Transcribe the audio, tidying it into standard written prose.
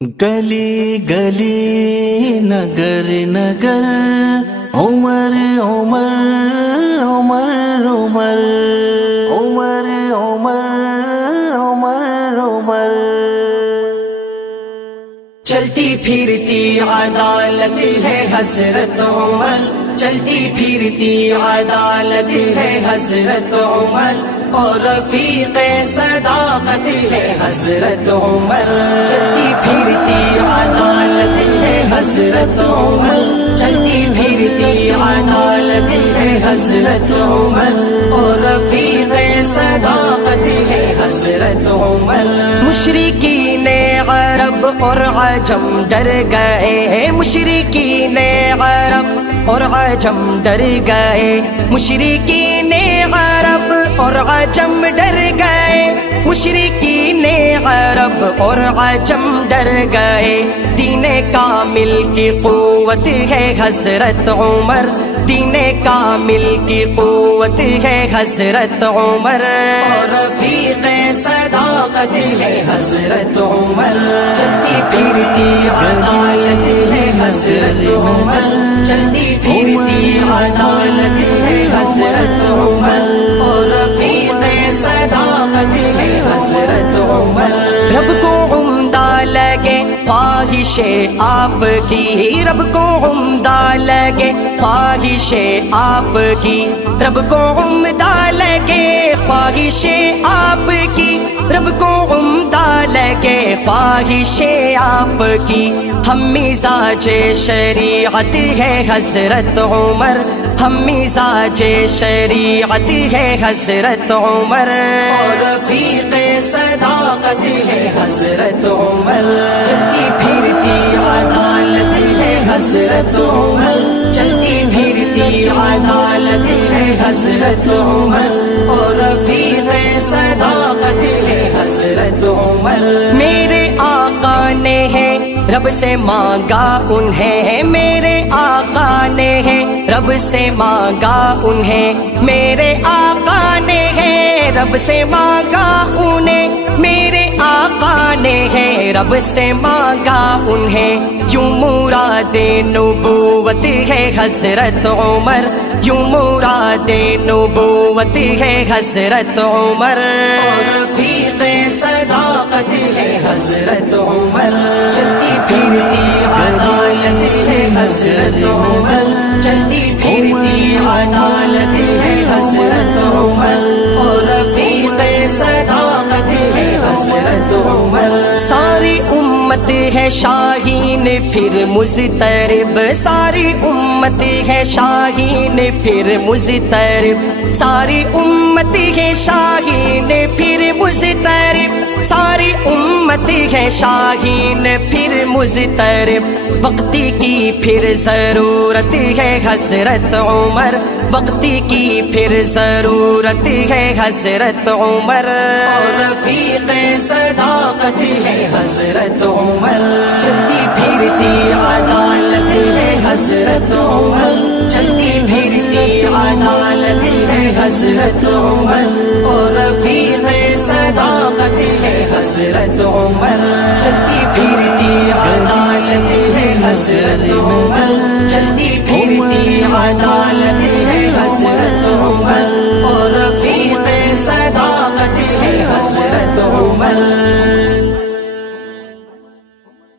گلی گلی نگر نگر عمر عمر عمر عمر عمر عمر عمر عمر چلتی پھرتی عدالت ہے حضرت عمر، چلتی پھرتی عدالت ہے حضرت عمر، اور رفیق صداقت ہے حضرت عمر، چلتی پھرتی عدالت ہے حضرت عمر، چلتی پھرتی عدالت ہے حضرت عمر، اور رفیق صداقت ہے حضرت عمر۔ مشرکین عرب اور عجم ڈر گئے، مشرکین عرب اور عجم ڈر گئے، مشرکین عرب اور عجم ڈر گئے، مشرکین عرب اور عجم ڈر گئے۔ دین کامل کی قوت ہے حضرت عمر، دین کامل کی قوت ہے حضرت عمر، اور رفیق صداقت ہے حضرت عمر، چلتی پھرتی عدالت ہے حضرت عمر، چلتی پھرتی عدالت ہے حضرت عمر، اور رفیق صداقت ہے حضرت عمر۔ رب کو عمدہ لگے خواہش آپ کی، رب کو عمدہ لگے خواہش آپ کی، رب کو عمدہ لگے خواہش آپ کی، رب کو عمدہ لگے خواہش آپ کی۔ ہم مزاج شریعت ہے حضرت عمر، ہم مزاج شریعت ہے حضرت عمر، اور رفیق صداقت ہے حضرت عمر، چلتی پھرتی عدالت ہے حضرت عمر، چلتی پھرتی عدالت ہے حضرت عمر، اور رفیق صداقت ہے حضرت عمر۔ میرے آقا نے ہے رب سے مانگا انہیں، میرے آقا نے ہے رب سے مانگا انہیں، میرے آقا نے ہے رب سے مانگا انہیں، میرے آقا نے ہے رب سے مانگا انہیں۔ یوں مراد نبوت ہے حضرت عمر، یوں مراد نبوت ہے حضرت عمر، اور رفیق صداقت ہے حضرت عمر، چلتی پھرتی عدالت ہے حضرت عمر، چلتی پھرتی عدالت ہے حضرت عمر، اور رفیق صداقت ہے حضرت عمر۔ ساری امت ہے شاہین پھر مضطرب، ساری امت ہے شاہین پھر مضطرب، ساری امت ہے شاہین پھر مضطرب، ساری امت ہے شاہین پھر مضطرب۔ وقتی کی پھر ضرورت ہے حضرت عمر، وقتی کی پھر ضرورت ہے حضرت عمر، اور رفیق صداقت ہے حضرت عمر، چلتی پھرتی عدالت ہے حضرت عمر، چلتی پھرتی عدالت ہے حضرت عمر، اور رفیق صداقت ہے حضرت عمر۔